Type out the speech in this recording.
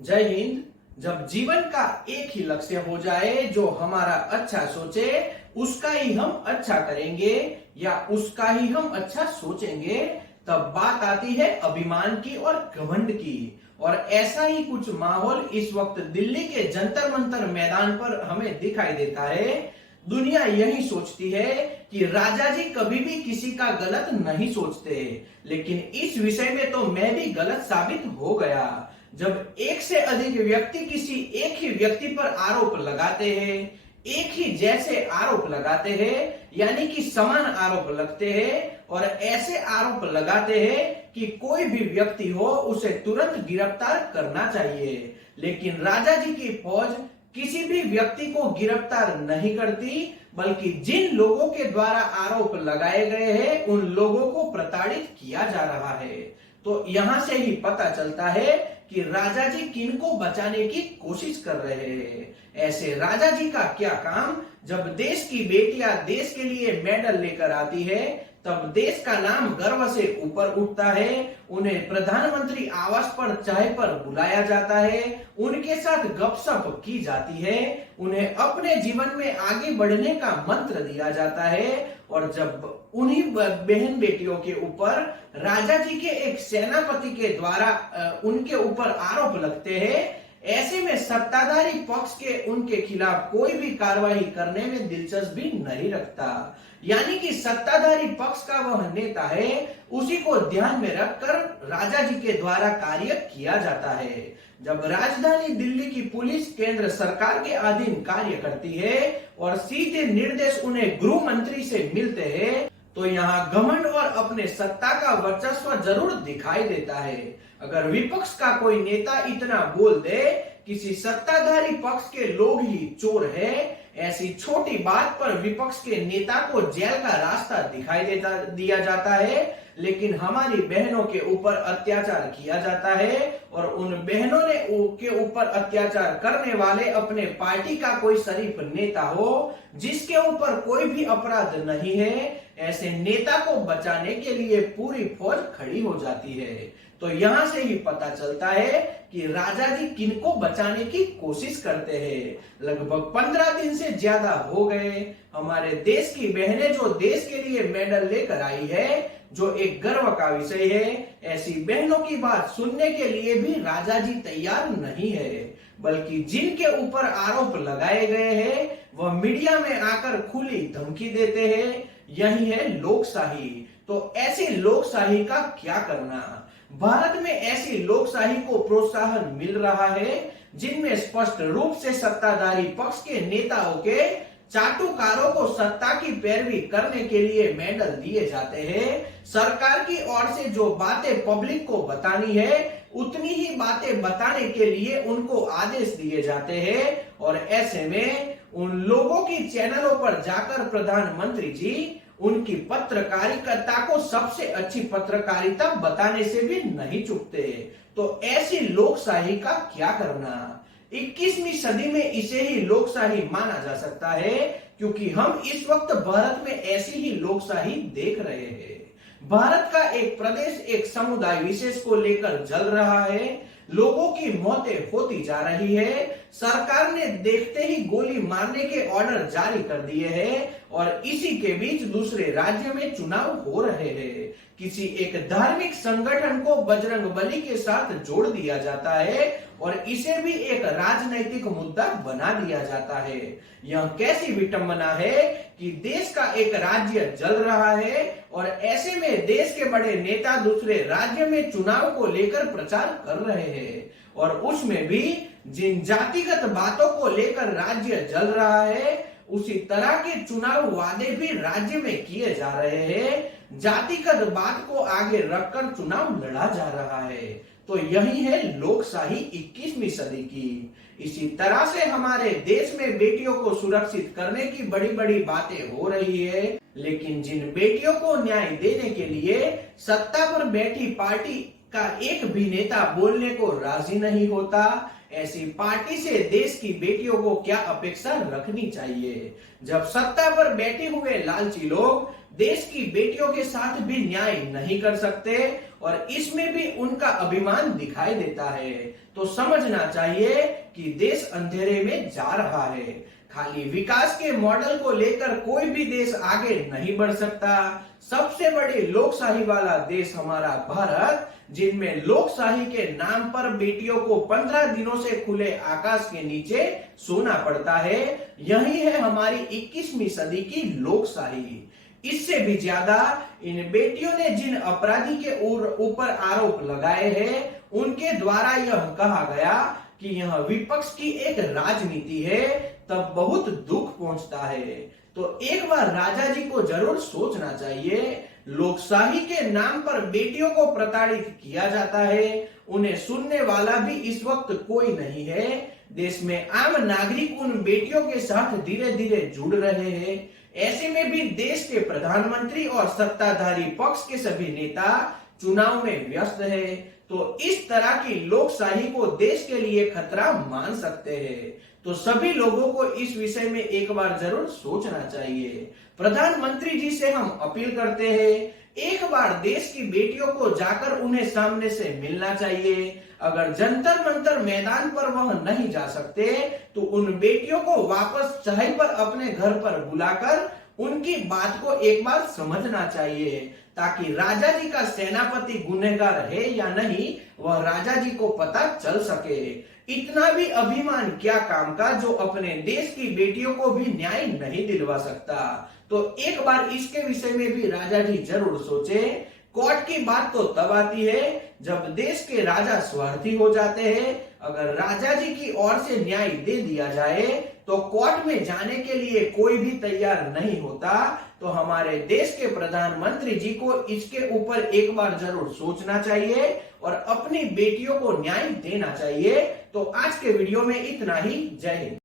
जय हिंद। जब जीवन का एक ही लक्ष्य हो जाए, जो हमारा अच्छा सोचे उसका ही हम अच्छा करेंगे या उसका ही हम अच्छा सोचेंगे, तब बात आती है अभिमान की और घमंड की। और ऐसा ही कुछ माहौल इस वक्त दिल्ली के जंतर मंतर मैदान पर हमें दिखाई देता है। दुनिया यही सोचती है कि राजा जी कभी भी किसी का गलत नहीं सोचते, लेकिन इस विषय में तो मैं भी गलत साबित हो गया। जब एक से अधिक व्यक्ति किसी एक ही व्यक्ति पर आरोप लगाते हैं, एक ही जैसे आरोप लगाते हैं, यानी कि समान आरोप लगते हैं और ऐसे आरोप लगाते हैं कि कोई भी व्यक्ति हो उसे तुरंत गिरफ्तार करना चाहिए, लेकिन राजा जी की फौज किसी भी व्यक्ति को गिरफ्तार नहीं करती, बल्कि जिन लोगों के द्वारा आरोप लगाए गए हैं उन लोगों को प्रताड़ित किया जा रहा है। तो यहां से ही पता चलता है कि राजा जी किनको बचाने की कोशिश कर रहे हैं। ऐसे राजा जी का क्या काम? जब देश की बेटियां देश के लिए मेडल लेकर आती है, तब देश का नाम गर्व से ऊपर उठता है। उन्हें प्रधानमंत्री आवास पर चाय पर बुलाया जाता है, उनके साथ गपशप की जाती है, उन्हें अपने जीवन में आगे बढ़ने का मंत्र दिया जाता है। और जब उन्हीं बहन बेटियों के ऊपर राजा जी के एक सेनापति के द्वारा उनके ऊपर आरोप लगते हैं, ऐसे में सत्ताधारी पक्ष के उनके खिलाफ कोई भी कार्रवाई करने में दिलचस्पी नहीं रखता। यानी कि सत्ताधारी पक्ष का वह नेता है, उसी को ध्यान में रखकर राजा जी के द्वारा कार्य किया जाता है। जब राजधानी दिल्ली की पुलिस केंद्र सरकार के अधीन कार्य करती है और सीधे निर्देश उन्हें गृह मंत्री से मिलते हैं, तो यहाँ घमंड और अपने सत्ता का वर्चस्व जरूर दिखाई देता है। अगर विपक्ष का कोई नेता इतना बोल दे किसी सत्ताधारी पक्ष के लोग ही चोर है, ऐसी छोटी बात पर विपक्ष के नेता को जेल का रास्ता दिया जाता है, लेकिन हमारी बहनों के ऊपर अत्याचार किया जाता है और उन बहनों ने के ऊपर अत्याचार करने वाले अपने पार्टी का कोई शरीफ नेता हो जिसके ऊपर कोई भी अपराध नहीं है, ऐसे नेता को बचाने के लिए पूरी फौज खड़ी हो जाती है। तो यहाँ से ही पता चलता है कि राजा जी किनको बचाने की कोशिश करते हैं। लगभग 15 दिन से ज्यादा हो गए। हमारे देश की बहनें जो देश के लिए मेडल लेकर आई है, जो एक गर्व का विषय है, ऐसी बहनों की बात सुनने के लिए भी राजा जी तैयार नहीं है, बल्कि जिनके ऊपर आरोप लगाए गए हैं वह मीडिया में आकर खुली धमकी देते हैं। यही है लोकशाही। तो ऐसी लोकशाही का क्या करना? भारत में ऐसी लोकशाही को प्रोत्साहन मिल रहा है जिनमें स्पष्ट रूप से सत्ताधारी पक्ष के नेताओं के चाटुकारों को सत्ता की पैरवी करने के लिए मेडल दिए जाते हैं। सरकार की ओर से जो बातें पब्लिक को बतानी है, उतनी ही बातें बताने के लिए उनको आदेश दिए जाते हैं। और ऐसे में उन लोगों की चैनलों पर जाकर प्रधानमंत्री जी उनकी पत्रकारिता को सबसे अच्छी पत्रकारिता बताने से भी नहीं चूकते। तो ऐसी लोकशाही का क्या करना? 21वीं सदी में इसे ही लोकशाही माना जा सकता है, क्योंकि हम इस वक्त भारत में ऐसी ही लोकशाही देख रहे हैं। भारत का एक प्रदेश एक समुदाय विशेष को लेकर जल रहा है, लोगों की मौतें होती जा रही है, सरकार ने देखते ही गोली मारने के ऑर्डर जारी कर दिए हैं और इसी के बीच दूसरे राज्य में चुनाव हो रहे हैं। किसी एक धार्मिक संगठन को बजरंगबली के साथ जोड़ दिया जाता है और इसे भी एक राजनैतिक मुद्दा बना दिया जाता है। यह कैसी विडंबना है कि देश का एक राज्य जल रहा है और ऐसे में देश के बड़े नेता दूसरे राज्य में चुनाव को लेकर प्रचार कर रहे हैं, और उसमें भी जिन जातिगत बातों को लेकर राज्य जल रहा है, उसी तरह के चुनाव वादे भी राज्य में किए जा रहे हैं। जातिगत बात को आगे रखकर चुनाव लड़ा जा रहा है। तो यही है लोकशाही 21वीं सदी की। इसी तरह से हमारे देश में बेटियों को सुरक्षित करने की बड़ी बड़ी बातें हो रही है, लेकिन जिन बेटियों को न्याय देने के लिए सत्ता पर बैठी पार्टी का एक भी नेता बोलने को राजी नहीं होता, ऐसी पार्टी से देश की बेटियों को क्या अपेक्षा रखनी चाहिए। जब सत्ता पर बैठे हुए लालची लोग देश की बेटियों के साथ भी न्याय नहीं कर सकते और इसमें भी उनका अभिमान दिखाई देता है, तो समझना चाहिए कि देश अंधेरे में जा रहा है। खाली विकास के मॉडल को लेकर कोई भी देश आगे नहीं बढ़ सकता। सबसे बड़ी लोकशाही वाला देश हमारा भारत, जिनमें लोकशाही के नाम पर बेटियों को 15 दिनों से खुले आकाश के नीचे सोना पड़ता है, यही है हमारी 21वीं सदी की लोकशाही। इससे भी ज्यादा इन बेटियों ने जिन अपराधी के ऊपर आरोप लगाए हैं, उनके द्वारा यह कहा गया कि यह विपक्ष की एक राजनीति है, तब बहुत दुख पहुंचता है। तो एक बार राजा जी को जरूर सोचना चाहिए। लोकशाही के नाम पर बेटियों को प्रताड़ित किया जाता है, उन्हें सुनने वाला भी इस वक्त कोई नहीं है। देश में आम नागरिक उन बेटियों के साथ धीरे धीरे जुड़ रहे हैं। ऐसे में भी देश के प्रधानमंत्री और सत्ताधारी पक्ष के सभी नेता चुनाव में व्यस्त है, तो इस तरह की लोकशाही को देश के लिए खतरा मान सकते हैं। तो सभी लोगों को इस विषय में एक बार जरूर सोचना चाहिए। प्रधानमंत्री जी से हम अपील करते हैं, एक बार देश की बेटियों को जाकर उन्हें सामने से मिलना चाहिए। अगर जंतर मंतर मैदान पर वह नहीं जा सकते, तो उन बेटियों को वापस चाहे पर अपने घर पर बुलाकर उनकी बात को एक बार समझना चाहिए, ताकि राजा जी का सेनापति गुनहगार है या नहीं वह राजा जी को पता चल सके। इतना भी अभिमान क्या काम का जो अपने देश की बेटियों को भी न्याय नहीं दिलवा सकता। तो एक बार इसके विषय में भी राजा जी जरूर सोचे। कोर्ट की बात तो तब आती है जब देश के राजा स्वार्थी हो जाते हैं। अगर राजा जी की ओर से न्याय दे दिया जाए तो कोर्ट में जाने के लिए कोई भी तैयार नहीं होता। तो हमारे देश के प्रधानमंत्री जी को इसके ऊपर एक बार जरूर सोचना चाहिए और अपनी बेटियों को न्याय देना चाहिए। तो आज के वीडियो में इतना ही। जय हिंद।